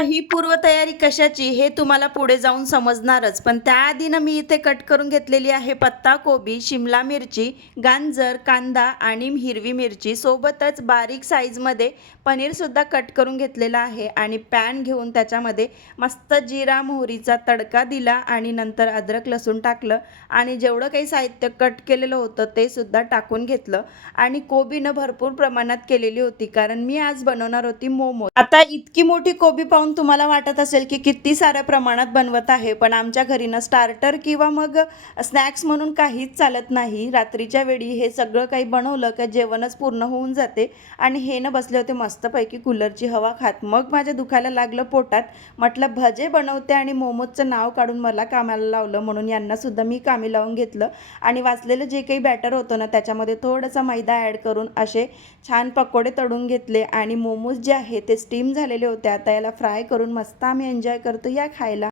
ही पूर्वतयारी कशाची हे तुम्हाला पुढे जाऊन समजणारच. पण त्याआधी ना मी इथे कट करून घेतलेली आहे पत्ता कोबी शिमला मिरची गांजर कांदा आणि हिरवी मिरची. सोबतच बारीक साईजमध्ये पनीरसुद्धा कट करून घेतलेला आहे आणि पॅन घेऊन त्याच्यामध्ये मस्त जिरा मोहरीचा तडका दिला आणि नंतर अद्रक लसूण टाकलं आणि जेवढं काही साहित्य कट केलेलं होतं ते सुद्धा टाकून घेतलं. आणि कोबीनं भरपूर प्रमाणात केलेली होती कारण मी आज बनवणार होती मोमो आता इतकी मोठी कोबी पाहून तुम्हाला वाटत असेल की किती साऱ्या प्रमाणात बनवत आहे पण आमच्या घरी ना स्टार्टर किंवा मग स्नॅक्स म्हणून काहीच चालत नाही. रात्रीच्या वेळी हे सगळं काही बनवलं का जेवणच पूर्ण होऊन जाते. आणि हे न बसले होते मस्तपैकी कूलरची हवा खात. मग माझ्या दुखायला लागलं पोटात. म्हटलं भजे बनवते आणि मोमोजचं नाव काढून मला कामाला लावलं. म्हणून यांनासुद्धा मी कामी लावून घेतलं. आणि वाचलेलं जे काही बॅटर होतं ना त्याच्यामध्ये थोडासा मैदा ॲड करून असे छान पकोडे तळून घेतले. आणि मोमोज जे आहे ते स्टीम झालेले होते. आता याला फ्राय करून मस्त आम्ही एन्जॉय करतो या खायला.